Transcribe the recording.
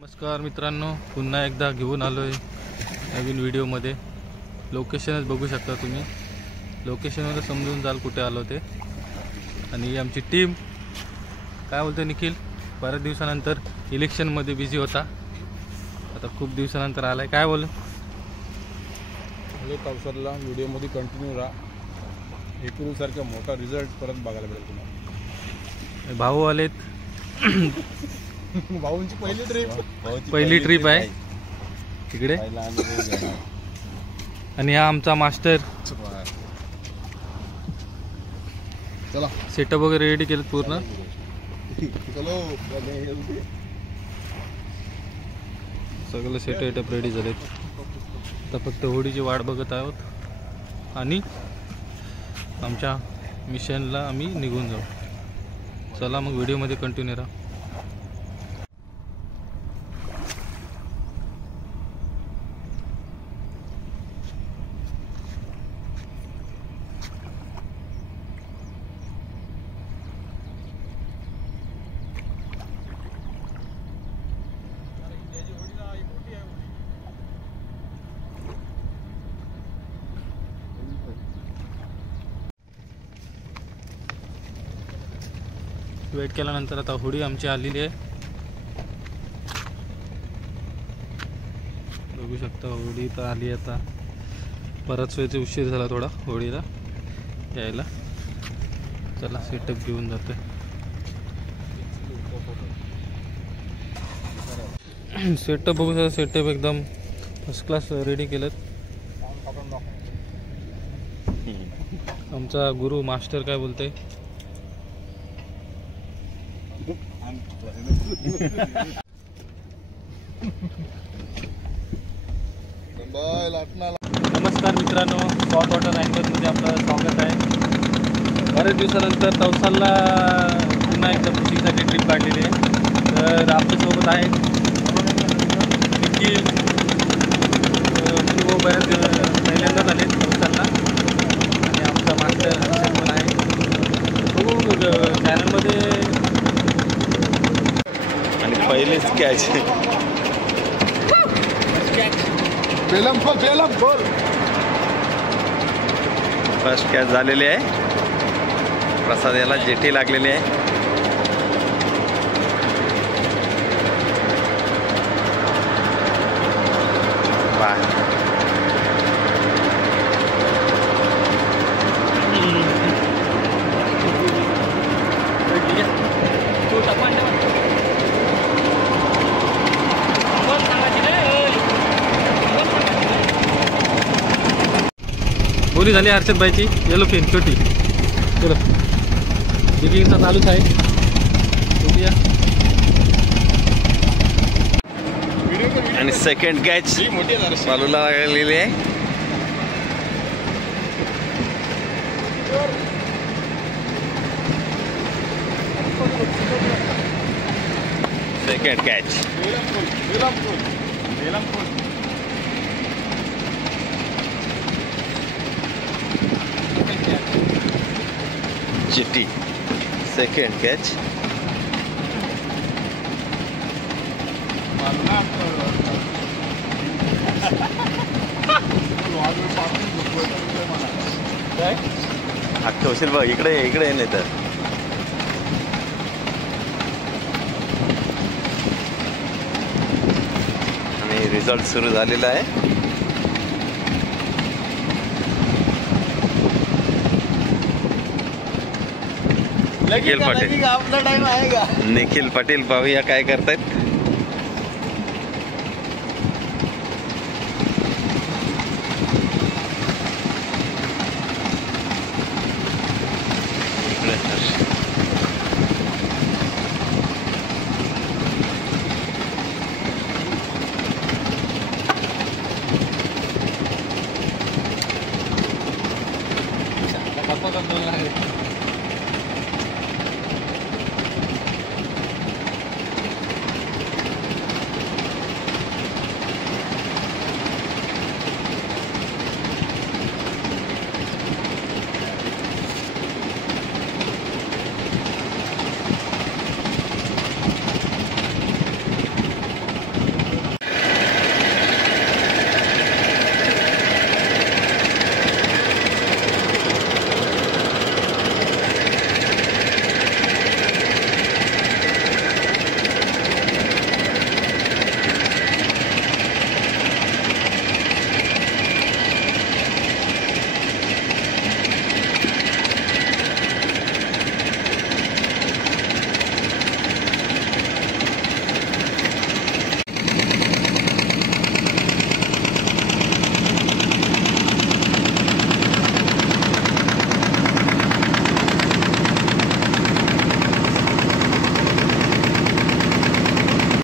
नमस्कार मित्रांनो, पुन्हा एकदा घेऊन आलो आहे नवीन व्हिडिओमध्ये. लोकेशनच बघू शकता तुम्ही. लोकेशनवर समजून जाल कुठे आलो ते. आणि आमची टीम काय बोलते निखिल, बऱ्याच दिवसानंतर इलेक्शनमध्ये बिझी होता, आता खूप दिवसानंतर आलाय. काय बोल पावसाला व्हिडिओमध्ये कंटिन्यू राहा. एप्रिलसारखा मोठा रिझल्ट परत बघायला मिळेल तुम्हाला. भाऊ आलेत. भाऊंची पहिली ट्रिप आहे तिकडे. आणि हा आमचा मास्टर. चला सेटअप वगैरे रेडी केलं पूर्ण. सगळं सेटअप रेडी झालेत. आता फक्त होडीची वाट बघत आहोत आणि आमच्या मिशनला आम्ही निघून जाऊ. चला मग व्हिडिओमध्ये कंटिन्यू राहा. वेट केल्यानंतर आता होडी आमची आलेली आहे. बघू शकता होडी तर आली. आता बराच वेळचा उशीर झाला थोडा होडीला यायला. चला सेटअप घेऊन जातोय. सेटअप बघू शकता. सेटअप एकदम फर्स्ट क्लास रेडी केलं. आमचा गुरु मास्टर काय बोलते. नमस्कार मित्रांनो, सॉल्ट वॉटर अँगलमध्ये आपलं स्वागत आहे. बरेच दिवसानंतर तवसालला पुन्हा एकदा फिशिंगसाठी ट्रिप काढलेली आहे. तर आपल्यासोबत आहेत निखिल. म्हणजे बऱ्याच पहिल्यांदाच आले तवसालला. आणि आमचा मास्टर पण आहे. बघू चॅनलमध्ये. आणि पहिलेच कॅच. फर्स्ट कॅच झालेली आहे. प्रसाद याला जेटी लागलेली आहे. वा, बोली झाली हर्षद बाईची. येलो फिन छोटी. चलो बिगिंगचा चालूच आहे. बघूया. आणि सेकंड कॅच चालूला लागलेली आहे. Second catch. Jetty. Second catch. ठेवशील बघ. इकडे इकडे नाही तर. आणि रिझल्ट सुरू झालेला आहे. निखिल पाटील पाहूया काय करतायत.